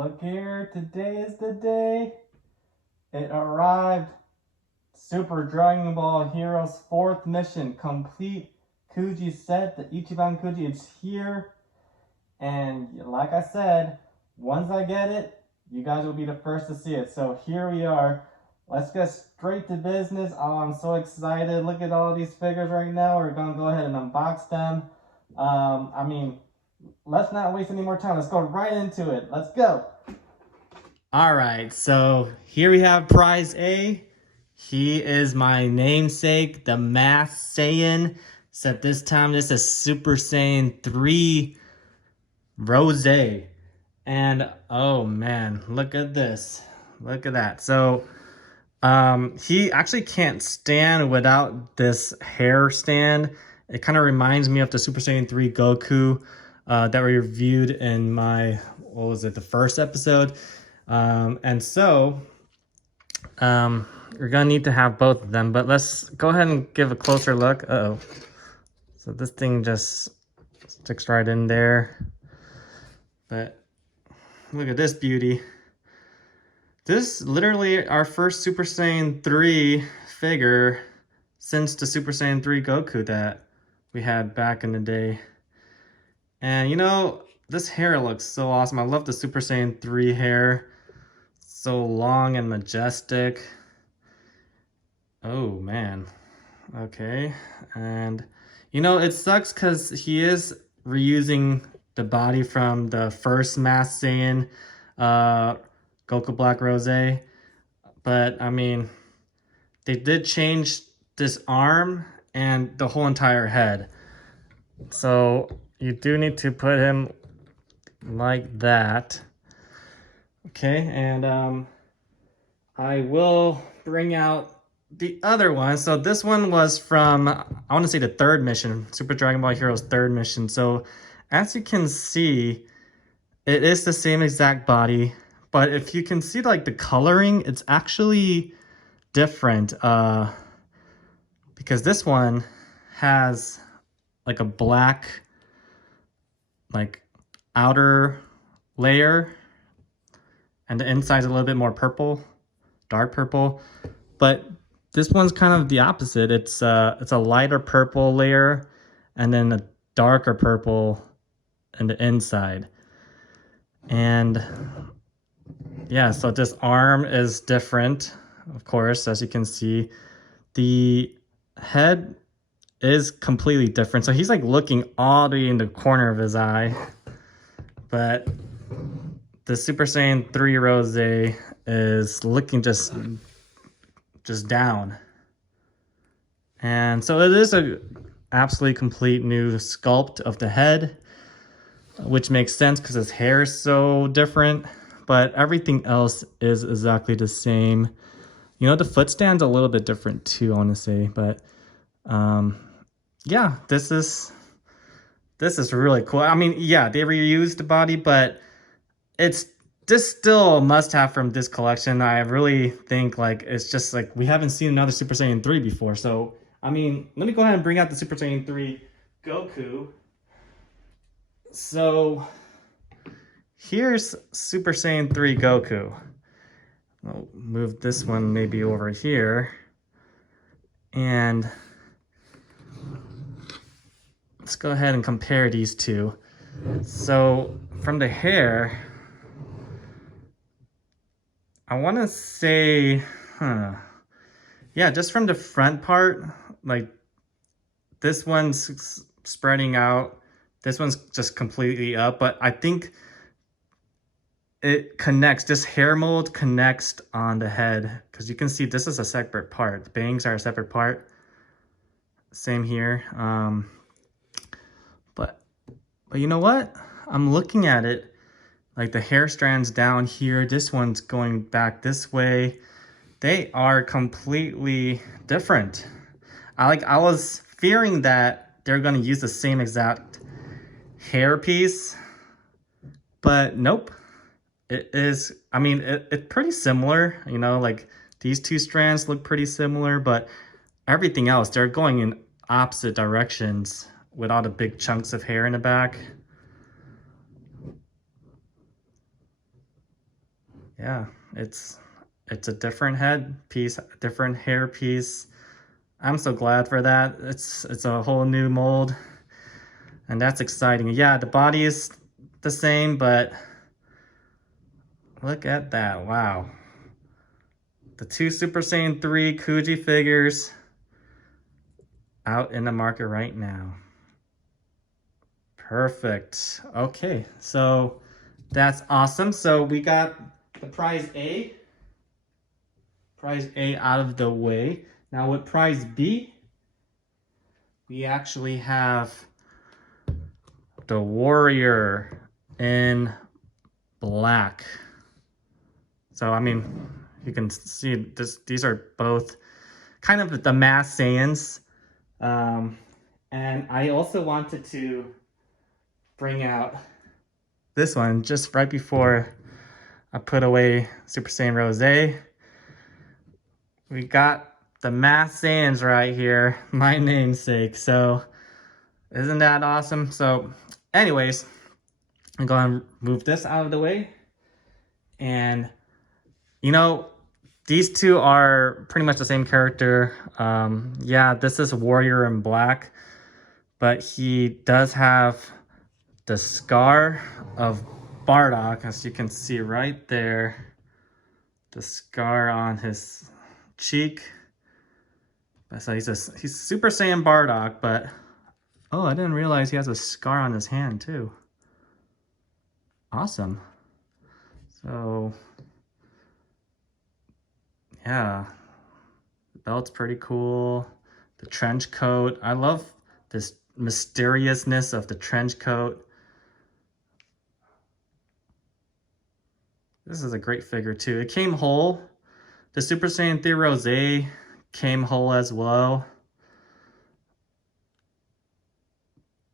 look here, today is the day. It arrived. Super Dragon Ball Heroes 4th mission, complete Kuji set, the Ichiban Kuji, it's here. And like I said, once I get it, you guys will be the first to see it. So here we are. Let's get straight to business. Oh, I'm so excited. Look at all these figures right now. We're gonna go ahead and unbox them. Let's not waste any more time. Let's go right into it. Let's go. All right, so here we have prize A. He is my namesake, the Masked Saiyan. Except this time, this is Super Saiyan 3 Rose. And oh man, look at this. Look at that. So he actually can't stand without this hair stand. It kind of reminds me of the Super Saiyan 3 Goku that we reviewed in my, what was it, the first episode. You're gonna need to have both of them, but let's go ahead and give a closer look. Uh-oh. So this thing just sticks right in there. But look at this beauty. This is literally our first Super Saiyan 3 figure since the Super Saiyan 3 Goku that we had back in the day. And you know, this hair looks so awesome. I love the Super Saiyan 3 hair. So long and majestic. Oh man. Okay. And you know, it sucks because he is reusing the body from the first Masked Saiyan, Goku Black Rose. But I mean, they did change this arm and the whole entire head. So you do need to put him like that. Okay, and I will bring out the other one. So this one was from, I want to say the 3rd mission, Super Dragon Ball Heroes 3rd mission. So as you can see, it is the same exact body, but if you can see like the coloring, it's actually different because this one has like a black like outer layer and the inside's a little bit more purple, dark purple, but this one's kind of the opposite. It's a lighter purple layer and then a darker purple in the inside. And yeah, so this arm is different, of course, as you can see. The head is completely different. So he's like looking all the way in the corner of his eye. But the Super Saiyan 3 Rose is looking just down. And so it is a absolutely complete new sculpt of the head, which makes sense because his hair is so different, but everything else is exactly the same. You know, the foot stand's a little bit different too, I want to say, but yeah, this is really cool. I mean, yeah, they reused the body, but it's this still a must-have from this collection. I really think like it's just like we haven't seen another Super Saiyan 3 before. So I mean, let me go ahead and bring out the Super Saiyan 3 Goku. So here's Super Saiyan 3 Goku. I'll move this one maybe over here. And let's go ahead and compare these two. So from the hair, I want to say, yeah, just from the front part, like this one's spreading out. This one's just completely up, but I think it connects, this hair mold connects on the head because you can see this is a separate part. The bangs are a separate part. Same here. But you know what? I'm looking at it. Like the hair strands down here, this one's going back this way. They are completely different. I was fearing that they're gonna use the same exact hair piece, but nope. It is, I mean, it's pretty similar, you know, like these two strands look pretty similar, but everything else, they're going in opposite directions with all the big chunks of hair in the back. Yeah, it's a different head piece, different hair piece. I'm so glad for that. It's a whole new mold, and that's exciting. Yeah, the body is the same, but look at that. Wow. The two Super Saiyan 3 Kuji figures out in the market right now. Perfect. Okay, so that's awesome. So we got the prize A out of the way. Now with prize B, we actually have the warrior in black. So I mean, you can see this, these are both kind of the mass Saiyans. And I also wanted to bring out this one just right before I put away Super Saiyan Rose. We got the mass Saiyans right here, my namesake. So isn't that awesome? So anyways, I'm going to move this out of the way. And you know, these two are pretty much the same character. Yeah, this is Warrior in black, but he does have the scar of Bardock, as you can see right there. The scar on his cheek. So he's Super Saiyan Bardock, but oh, I didn't realize he has a scar on his hand too. Awesome. So yeah, the belt's pretty cool. The trench coat. I love this mysteriousness of the trench coat. This is a great figure too. It came whole. The Super Saiyan 3 Rose came whole as well.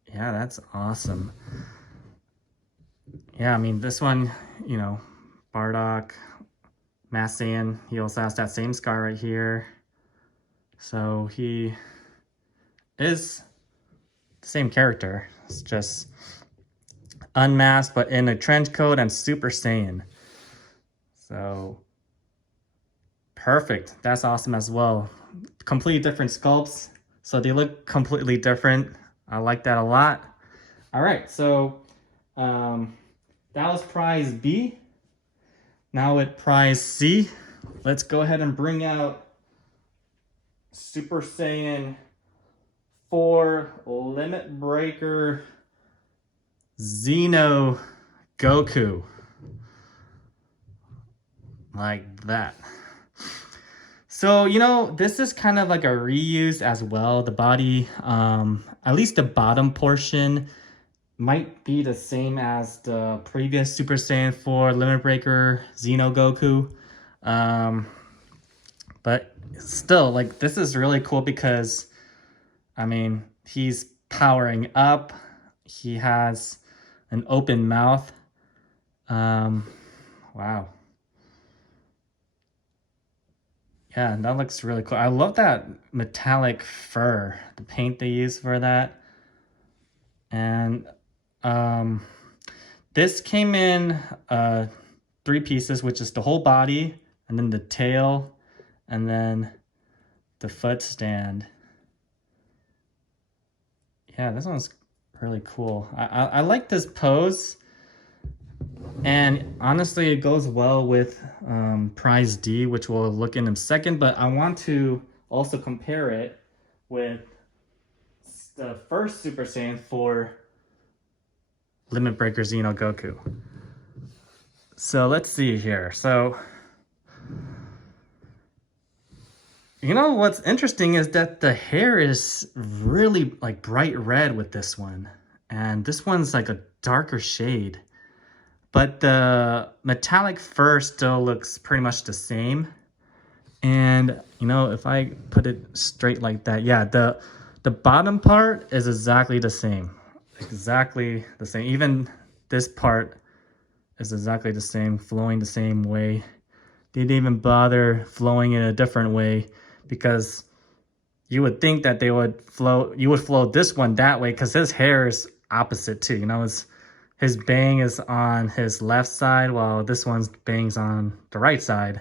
Yeah, that's awesome. Yeah, I mean, this one, you know, Bardock, Mass Saiyan, he also has that same scar right here. So he is the same character. It's just unmasked, but in a trench coat and Super Saiyan. So perfect. That's awesome as well. Completely different sculpts, so they look completely different. I like that a lot. All right, so that was prize B. Now with prize C, let's go ahead and bring out Super Saiyan 4 Limit Breaker Xeno Goku. Like that. So, you know, this is kind of like a reuse as well. The body, at least the bottom portion, might be the same as the previous Super Saiyan 4 Limit Breaker Xeno Goku. But still, like, this is really cool because, I mean, he's powering up. He has an open mouth. Wow. Yeah, that looks really cool. I love that metallic fur, the paint they use for that. And this came in 3 pieces, which is the whole body, and then the tail, and then the foot stand. Yeah, this one's really cool. I like this pose. And honestly, it goes well with prize D, which we'll look in a second, but I want to also compare it with the first Super Saiyan 4 Limit Breaker Xeno Goku. So let's see here. So, you know what's interesting is that the hair is really like bright red with this one. And this one's like a darker shade. But the metallic fur still looks pretty much the same. And, you know, if I put it straight like that, yeah, the bottom part is exactly the same. Exactly the same. Even this part is exactly the same, flowing the same way. They didn't even bother flowing in a different way because you would think that they would flow, you would flow this one that way because his hair is opposite too, you know, it's his bang is on his left side, while this one's bangs on the right side.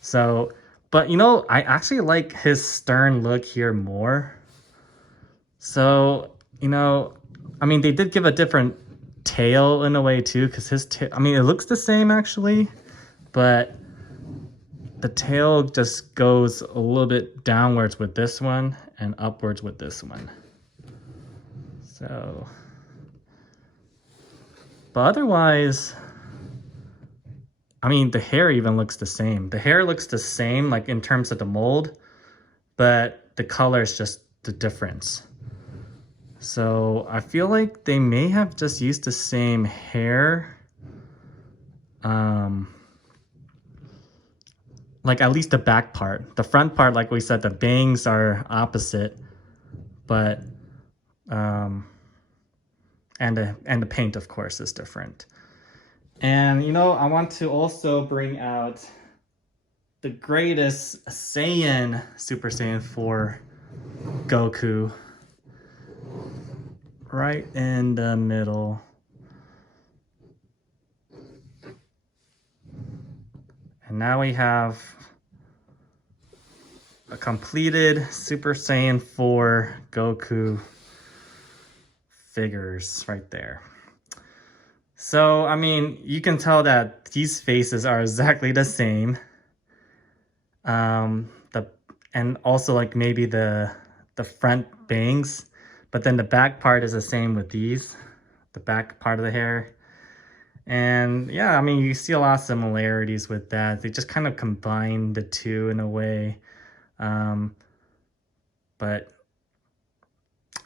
So, but you know, I actually like his stern look here more. So, you know, I mean, they did give a different tail in a way too, because his tail, I mean, it looks the same actually, but the tail just goes a little bit downwards with this one and upwards with this one. So, but otherwise, I mean, the hair even looks the same. The hair looks the same, like in terms of the mold, but the color is just the difference. So I feel like they may have just used the same hair. Like at least the back part. The front part, like we said, the bangs are opposite, but and the paint, of course, is different. And you know, I want to also bring out the greatest Saiyan Super Saiyan 4 Goku right in the middle. And now we have a completed Super Saiyan 4 Goku figures right there. So, I mean, you can tell that these faces are exactly the same. And also like maybe the front bangs, but then the back part is the same with these, the back part of the hair. And yeah, I mean, you see a lot of similarities with that. They just kind of combine the two in a way. But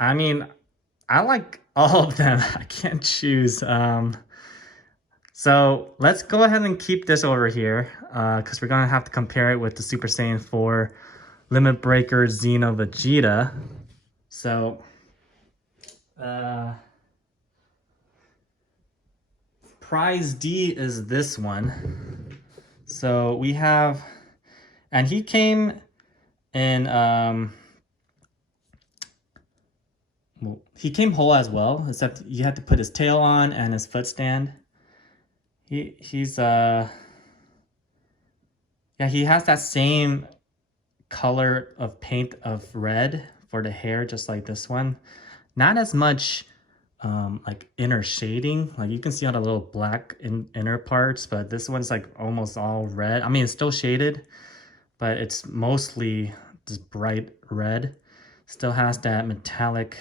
I mean, I like all of them. I can't choose. So let's go ahead and keep this over here because we're going to have to compare it with the Super Saiyan 4 Limit Breaker Xeno Vegeta. So prize D is this one. So we have, and he came in, well, he came whole as well, except you had to put his tail on and his foot stand. He's yeah, he has that same color of paint of red for the hair, just like this one. Not as much like inner shading, like you can see all the little black inner parts, but this one's like almost all red. I mean, it's still shaded, but it's mostly just bright red. Still has that metallic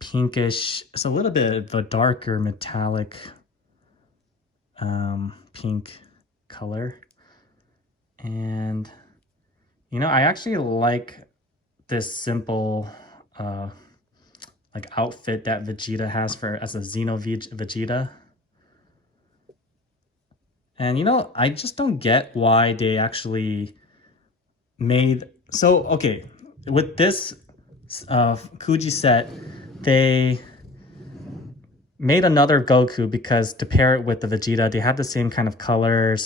pinkish, it's a little bit of a darker metallic pink color. And you know, I actually like this simple like outfit that Vegeta has for as a Xeno Vegeta. And you know, I just don't get why they actually made, so okay, with this Kuji set, they made another Goku because to pair it with the Vegeta, they have the same kind of color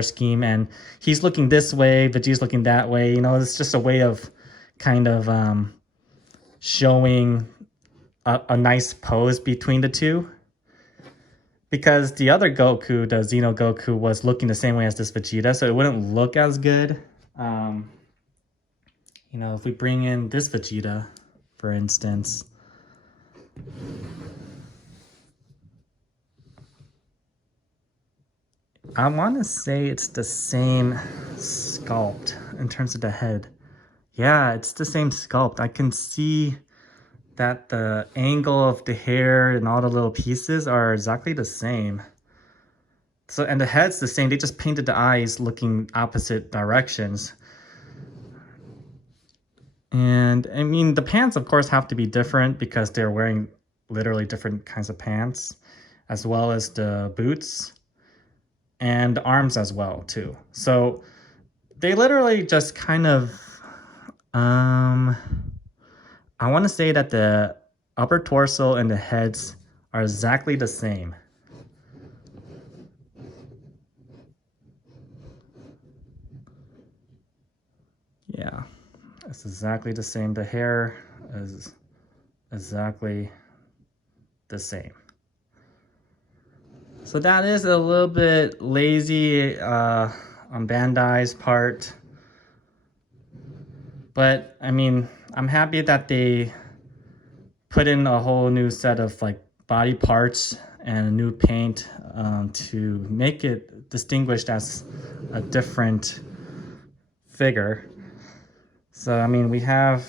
scheme, and he's looking this way, Vegeta's looking that way. You know, it's just a way of kind of showing a nice pose between the two. Because the other Goku, the Xeno Goku, was looking the same way as this Vegeta, so it wouldn't look as good. You know, if we bring in this Vegeta, for instance, I want to say it's the same sculpt in terms of the head. Yeah, it's the same sculpt. I can see that the angle of the hair and all the little pieces are exactly the same. So, and the head's the same. They just painted the eyes looking opposite directions. And I mean, the pants, of course, have to be different because they're wearing literally different kinds of pants, as well as the boots and the arms as well, too. So they literally just kind of, I want to say that the upper torso and the heads are exactly the same. Yeah, it's exactly the same. The hair is exactly the same. So that is a little bit lazy on Bandai's part. But I mean, I'm happy that they put in a whole new set of like body parts and a new paint to make it distinguished as a different figure. So I mean, we have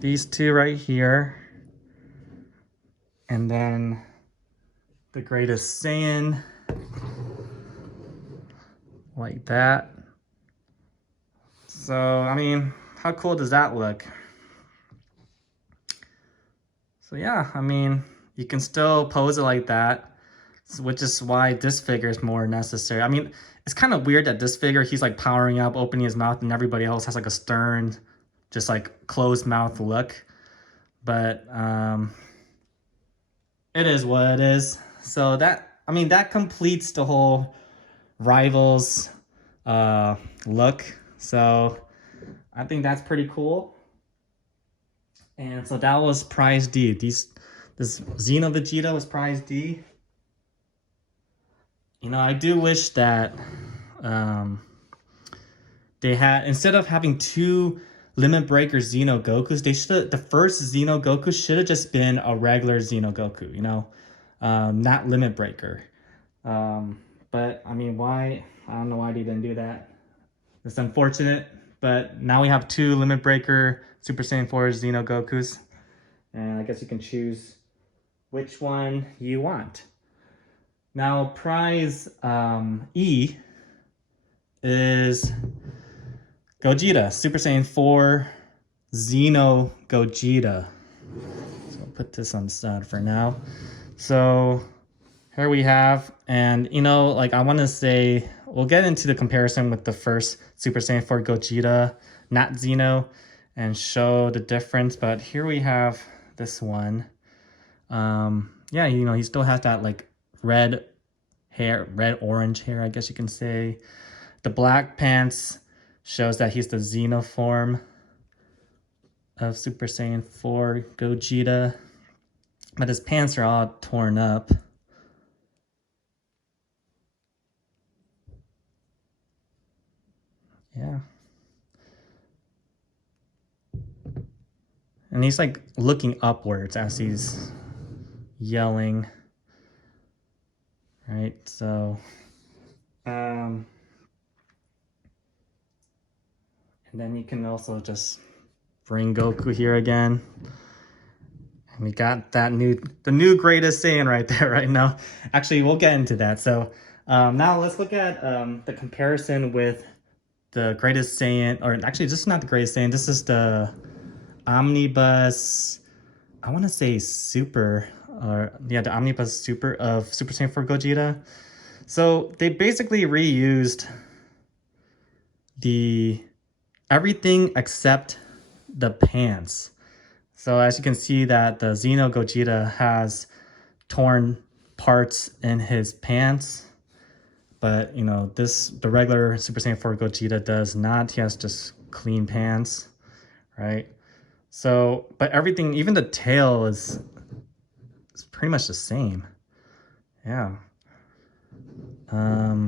these two right here, and then the greatest Saiyan, like that. So I mean, how cool does that look? So yeah, I mean, you can still pose it like that, which is why this figure is more necessary. I mean, it's kind of weird that this figure, he's like powering up, opening his mouth, and everybody else has like a stern, just like closed mouth look. But it is what it is. So that, I mean, that completes the whole Rivals look. So I think that's pretty cool. And so that was prize D. This Xeno Vegeta was prize D. You know, I do wish that they had, instead of having two Limit Breaker Xeno Gokus, they should, the first Xeno Goku should have just been a regular Xeno Goku, you know, not Limit Breaker. But I mean, why? I don't know why they didn't do that. It's unfortunate, but now we have two Limit Breaker Super Saiyan 4 Xeno Gokus, and I guess you can choose which one you want. Now, prize E is Gogeta, Super Saiyan 4 Xeno Gogeta. So I'll put this on the side for now. So here we have, and you know, like I want to say, we'll get into the comparison with the first Super Saiyan 4 Gogeta, not Xeno, and show the difference. But here we have this one. Yeah, you know, he still has that like red hair, red orange hair, I guess you can say. The black pants shows that he's the Xeno form of Super Saiyan 4 Gogeta, but his pants are all torn up. Yeah. And he's like looking upwards as he's yelling. Right, so and then you can also just bring Goku here again. And we got that the new greatest Saiyan right there right now. Actually, we'll get into that. So now let's look at the comparison with the greatest Saiyan, or actually this is not the greatest Saiyan, this is the Omnibus, I want to say Super, or yeah, the Omnibus Super of Super Saiyan 4 Gogeta. So they basically reused everything except the pants. So as you can see that the Xeno Gogeta has torn parts in his pants, but you know, the regular Super Saiyan 4 Gogeta does not. He has just clean pants, right? So, but everything, even the tail is pretty much the same. Yeah. Yeah,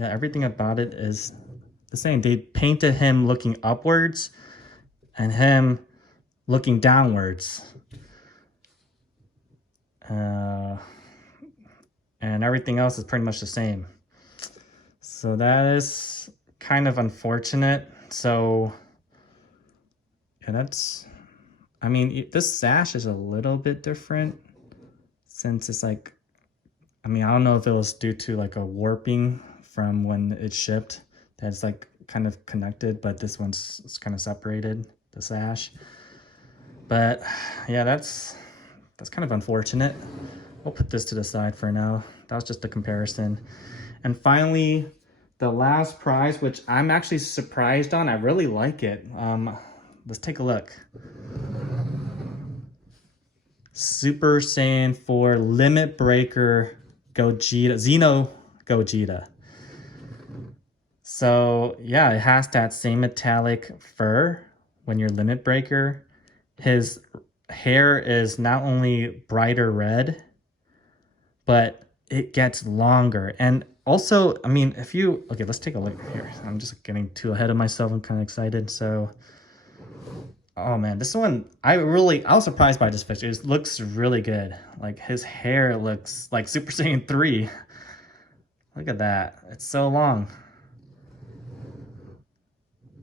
everything about it is the same. They painted him looking upwards and him looking downwards. And everything else is pretty much the same. So that is kind of unfortunate. So yeah, that's, I mean, this sash is a little bit different since it's like, I mean, I don't know if it was due to like a warping from when it shipped that's like kind of connected, but this one's kind of separated, the sash. But yeah, that's kind of unfortunate. We'll put this to the side for now. That was just a comparison. And finally, the last prize, which I'm actually surprised on. I really like it. Let's take a look. Super Saiyan 4 Limit Breaker Gogeta, Xeno Gogeta. So yeah, it has that same metallic fur when you're Limit Breaker. His hair is not only brighter red, but it gets longer. And also, I mean, if you, okay, let's take a look here. I'm just getting too ahead of myself. I'm kind of excited. So, oh man, this one, I was surprised by this picture. It looks really good. Like his hair looks like Super Saiyan 3. Look at that. It's so long.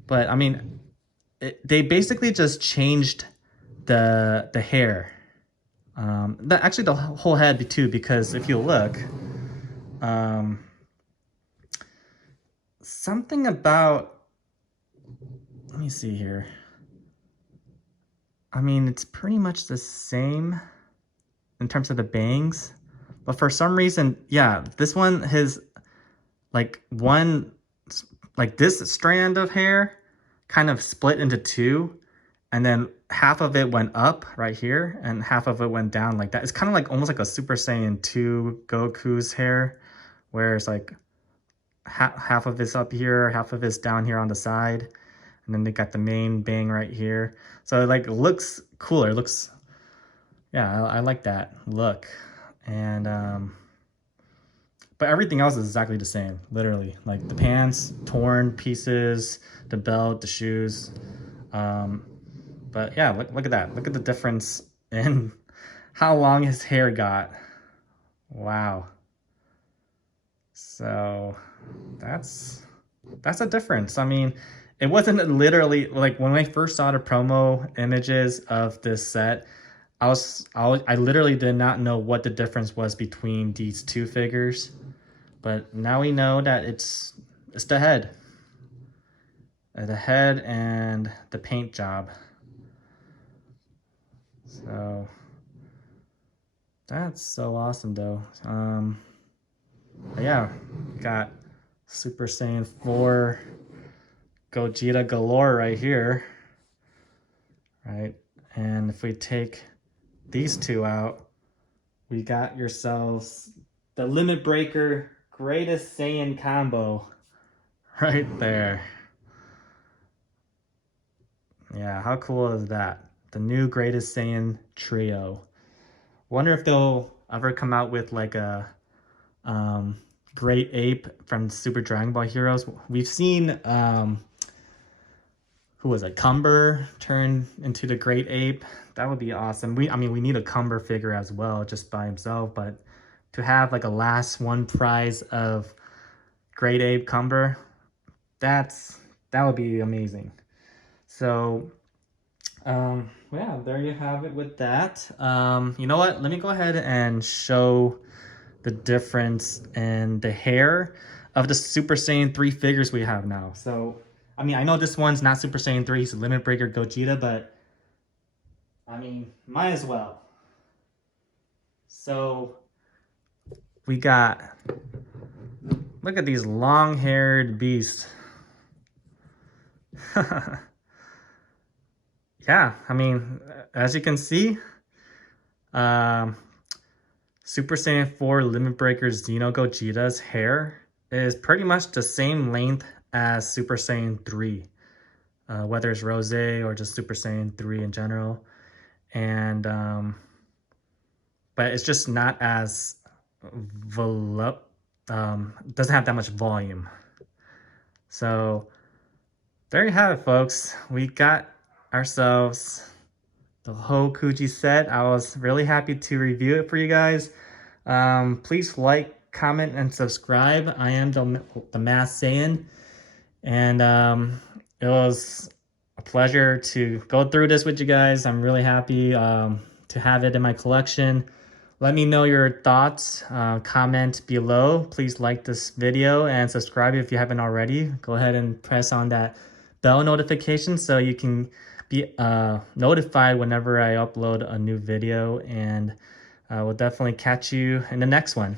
But I mean, they basically just changed the hair. Actually the whole head too, because if you look, something about, let me see here. I mean, it's pretty much the same in terms of the bangs, but for some reason, yeah, this one, his like this strand of hair kind of split into two, and then half of it went up right here and half of it went down like that. It's kind of like almost like a Super Saiyan 2 Goku's hair, where it's like half of it's up here, half of it's down here on the side, and then they got the main bang right here. So it like looks cooler. It looks, yeah, I like that look. And but everything else is exactly the same, literally. Like the pants, torn pieces, the belt, the shoes. But yeah, look at that. Look at the difference in how long his hair got. Wow. So that's a difference. I mean, it wasn't literally like when I first saw the promo images of this set, I literally did not know what the difference was between these two figures. But now we know that it's the head. The head and the paint job. So that's so awesome though. But yeah, got Super Saiyan 4 Gogeta galore right here. Right? And if we take these two out, we got yourselves the Limit Breaker Greatest Saiyan combo right there. Yeah, how cool is that? The new Greatest Saiyan trio. Wonder if they'll ever come out with like a Great Ape from Super Dragon Ball Heroes. We've seen who was it? Cumber turn into the Great Ape. That would be awesome. I mean, we need a Cumber figure as well, just by himself. But to have like a last one prize of Great Ape Cumber, that would be amazing. So, yeah, there you have it with that. You know what? Let me go ahead and show the difference in the hair of the Super Saiyan 3 figures we have now. So, I mean, I know this one's not Super Saiyan 3, it's Limit Breaker Gogeta, but I mean, might as well. So, we got, look at these long-haired beasts. Yeah, I mean, as you can see, Super Saiyan 4 Limit Breaker Xeno Gogeta's hair is pretty much the same length as Super Saiyan 3, whether it's Rose or just Super Saiyan 3 in general. And, but it's just not as doesn't have that much volume. So there you have it, folks. We got ourselves the whole Kuji set. I was really happy to review it for you guys. Please like, comment, and subscribe. I am the Masked Saiyan, and it was a pleasure to go through this with you guys. I'm really happy to have it in my collection. Let me know your thoughts. Comment below. Please like this video and subscribe if you haven't already. Go ahead and press on that bell notification so you can be notified whenever I upload a new video, and we'll definitely catch you in the next one.